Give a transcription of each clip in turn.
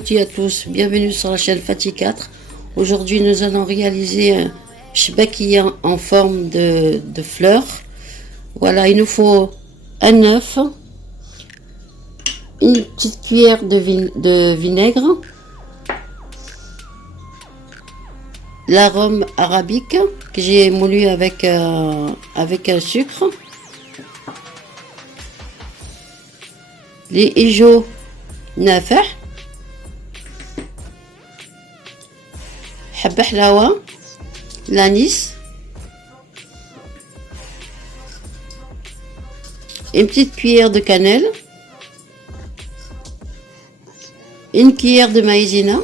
toutes et à tous, bienvenue sur la chaîne Fatih 4. Aujourd'hui nous allons réaliser un chbakia en forme de fleurs. Voilà, il nous faut un œuf, une petite cuillère de vinaigre, l'arôme arabique que j'ai moulu avec un sucre, les ijo نافع, حبة حلاوة, l'anis, une petite cuillère de cannelle, une cuillère de maïzena,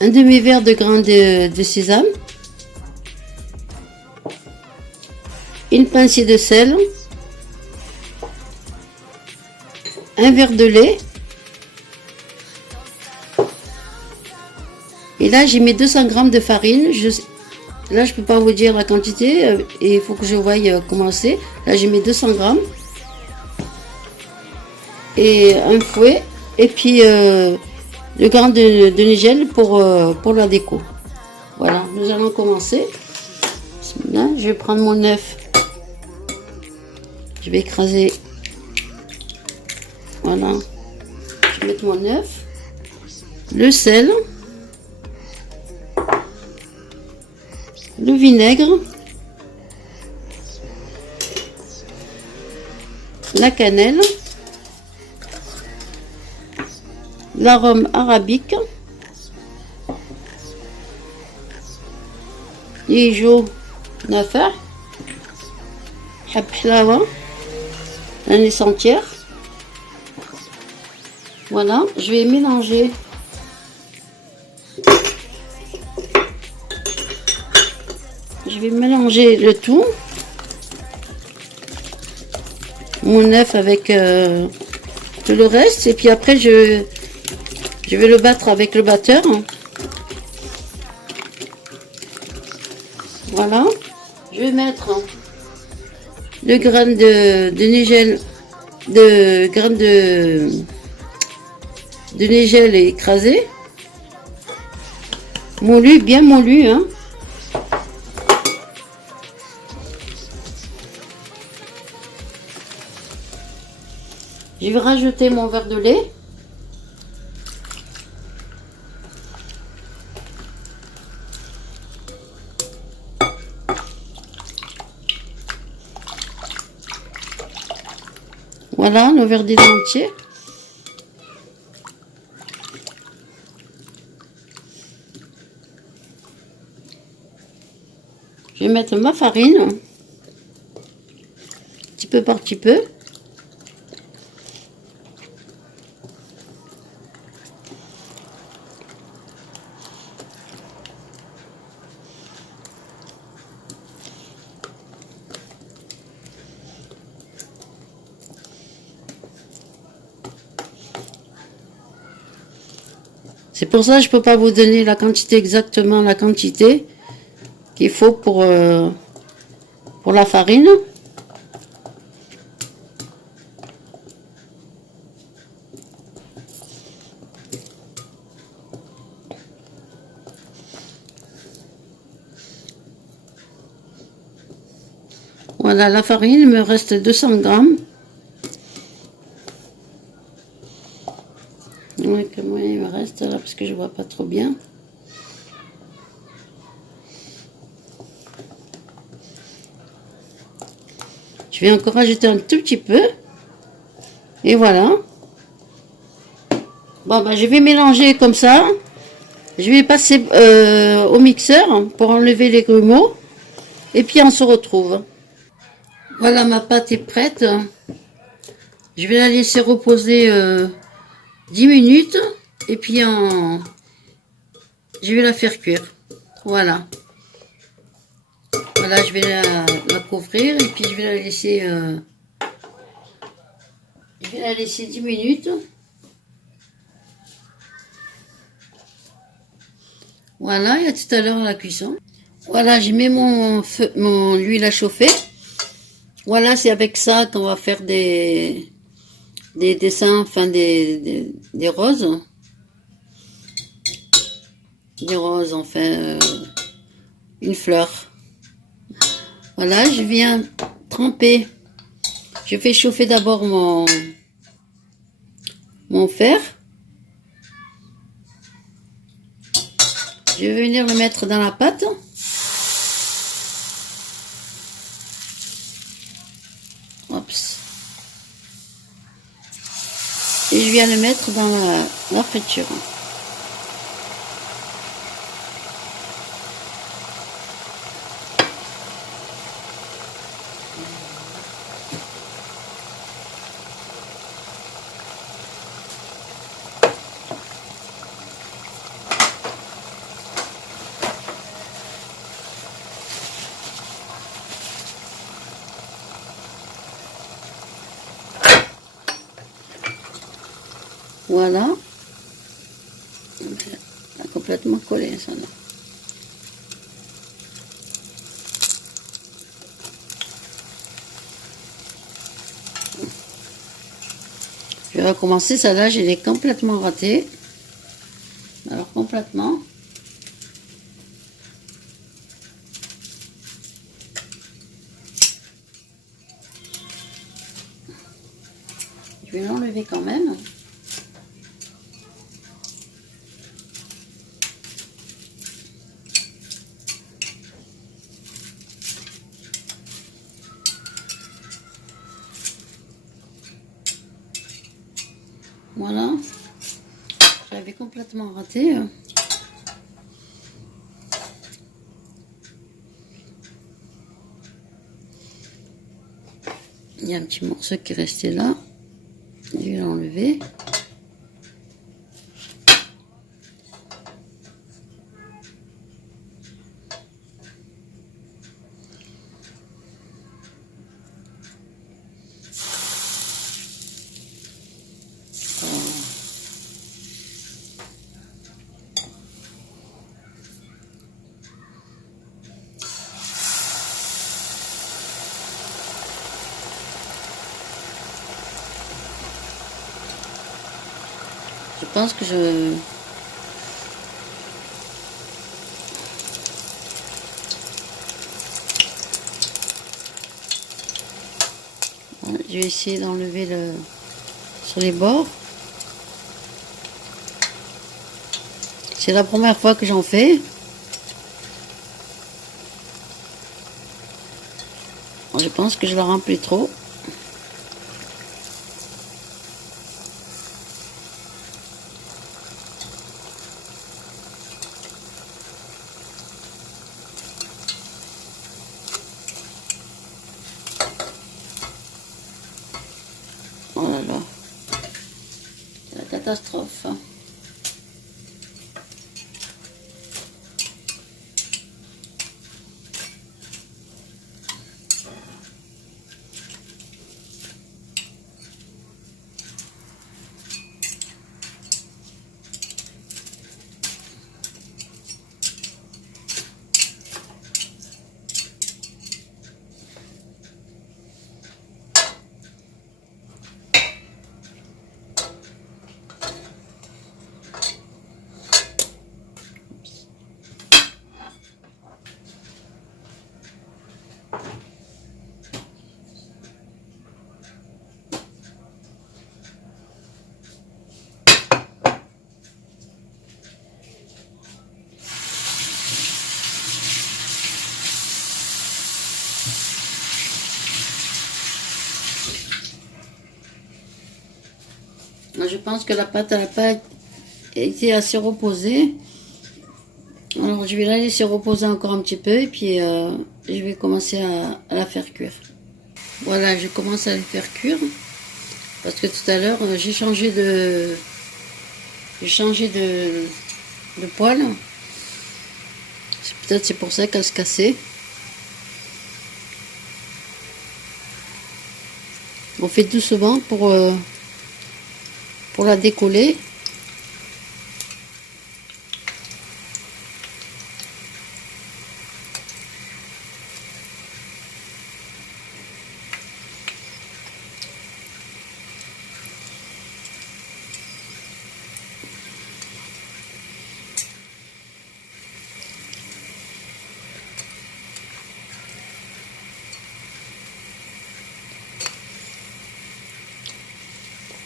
un demi-verre de grains de sésame, une pincée de sel, un verre de lait, et là j'ai mis 200 g de farine. Là je peux pas vous dire la quantité, et il faut que je voie comment c'est. Là j'ai mis 200 g et un fouet, et puis le grain de nigel pour la déco. Voilà, nous allons commencer. Là, je vais prendre mon œuf. Je vais écraser. Voilà. Je vais mettre mon œuf. Le sel. Le vinaigre. La cannelle. L'arôme arabique. يجو نافع, حب حلاوة, l'anis entière. Voilà, je vais mélanger. Je vais mélanger le tout, mon œuf avec tout le reste, et puis après je vais le battre avec le batteur. Voilà, je vais mettre le grain de nigel, de nigel écrasé, moulu, bien moulu, hein. Je vais rajouter mon verre de lait. Voilà, le verre de lait entier. Je vais mettre ma farine, petit peu par petit peu. C'est pour ça que je peux pas vous donner la quantité exactement, la quantité qu'il faut pour la farine. Voilà, la farine, il me reste 200 grammes. Ouais, comment il me reste là, parce que je vois pas trop bien. Je vais encore ajouter un tout petit peu. Et voilà. Bon, ben, je vais mélanger comme ça. Je vais passer au mixeur pour enlever les grumeaux. Et puis on se retrouve. Voilà, ma pâte est prête. Je vais la laisser reposer 10 minutes. Et puis je vais la faire cuire. Voilà. Voilà, je vais la couvrir et puis je vais la laisser 10 minutes. Voilà, et à tout à l'heure à la cuisson. Voilà, j'ai mis mon l'huile à chauffer. Voilà, c'est avec ça qu'on va faire des dessins, enfin des roses. Des roses, enfin, une fleur. Voilà, je viens tremper. Je fais chauffer d'abord mon fer. Je vais venir le mettre dans la pâte. Oups. Et je viens le mettre dans la friture. Voilà. Elle a complètement collé, ça là. Je vais recommencer, ça là, je l'ai complètement raté. Alors complètement. Je vais l'enlever quand même. Voilà. J'avais complètement raté. Il y a un petit morceau qui est resté là. Je vais l'enlever. Je pense que je vais essayer d'enlever sur les bords. C'est la première fois que j'en fais. Je pense que je la remplis trop. Oh là là, c'est la catastrophe. Je pense que la pâte n'a pas été assez reposée. Alors je vais la laisser reposer encore un petit peu et puis je vais commencer à la faire cuire. Voilà, je commence à la faire cuire parce que tout à l'heure j'ai changé de poêle. Peut-être c'est pour ça qu'elle se cassait. On fait doucement pour la décoller.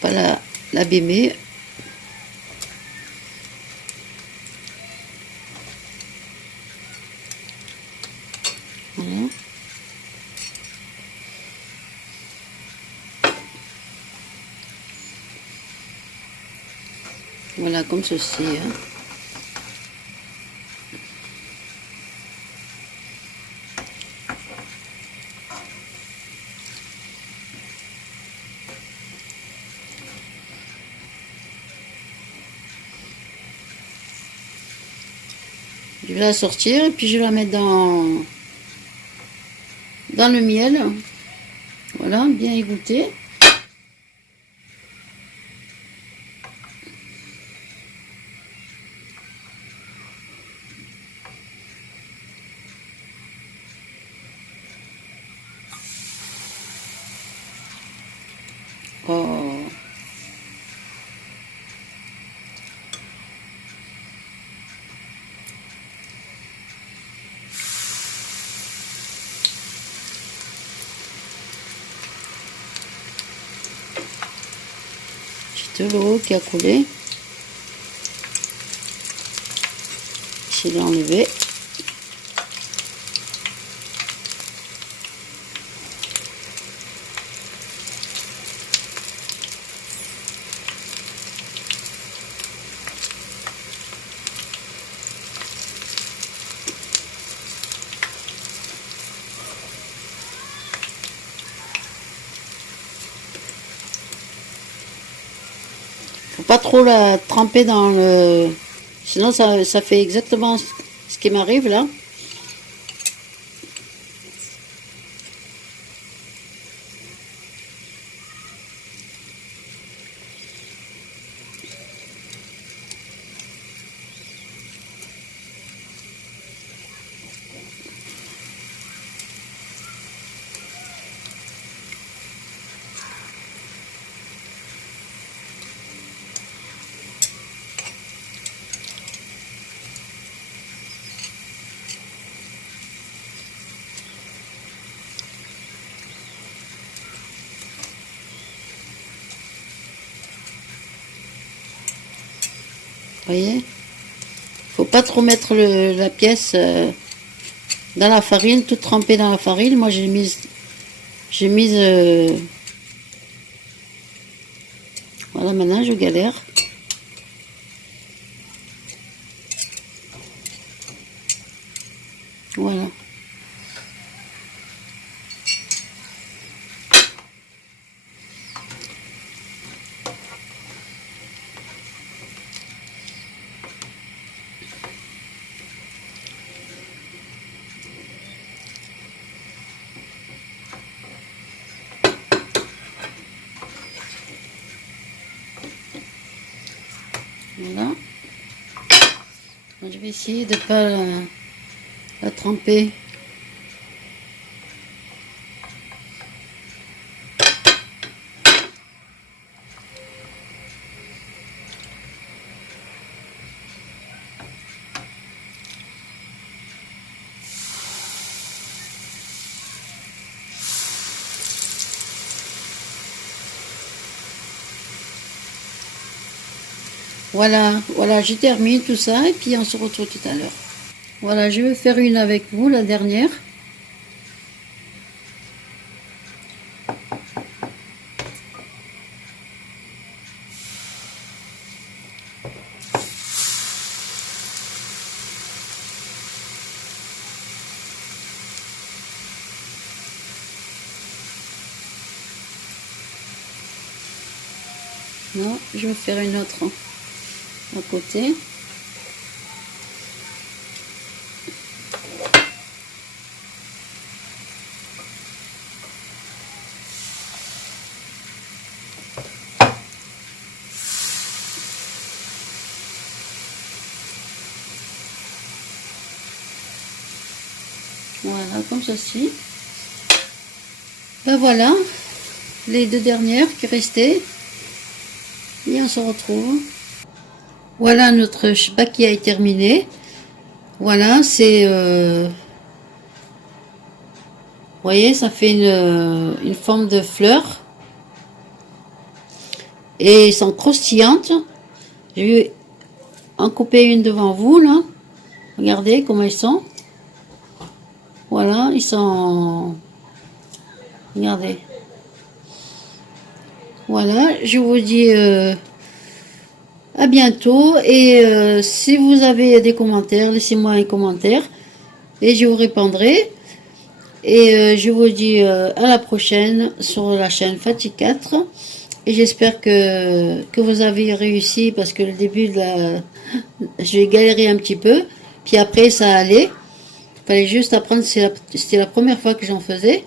pas l'abîmer. Voilà. Voilà, comme ceci. Hein. Je vais la sortir et puis je vais la mettre dans le miel. Voilà, bien égoutter. Oh. J'ai de l'eau qui a coulé. Je l'ai enlevé. Faut pas trop la tremper dans le... Sinon ça fait exactement ce qui m'arrive là. Vous voyez, faut pas trop mettre la pièce dans la farine, tout trempé dans la farine. Moi j'ai mise voilà, maintenant je galère. Voilà. Voilà. Je vais essayer de ne pas la tremper. Voilà, voilà, j'ai terminé tout ça et puis on se retrouve tout à l'heure. Voilà, je vais faire une avec vous, la dernière. Non, je vais faire une autre à côté. Voilà, comme ceci. Ben voilà, les deux dernières qui restaient. Et on se retrouve. Voilà, notre chbaki est terminé. Voilà, c'est... vous voyez, ça fait une forme de fleur. et ils sont croustillantes. Je vais en couper une devant vous là. Regardez comment ils sont. Voilà, ils sont... Regardez. Voilà, je vous dis à bientôt. Et si vous avez des commentaires, laissez-moi un commentaire. Et je vous répondrai. Et je vous dis à la prochaine sur la chaîne Fatih 4. Et j'espère que vous avez réussi parce que le début de la... J'ai galéré un petit peu. Puis après ça allait. Fallait juste apprendre, c'était la première fois que j'en faisais.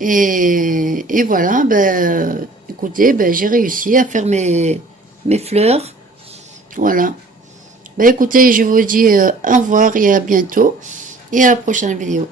Et voilà, ben, écoutez, ben, j'ai réussi à faire mes fleurs. Voilà. Ben, écoutez, je vous dis au revoir et à bientôt. Et à la prochaine vidéo.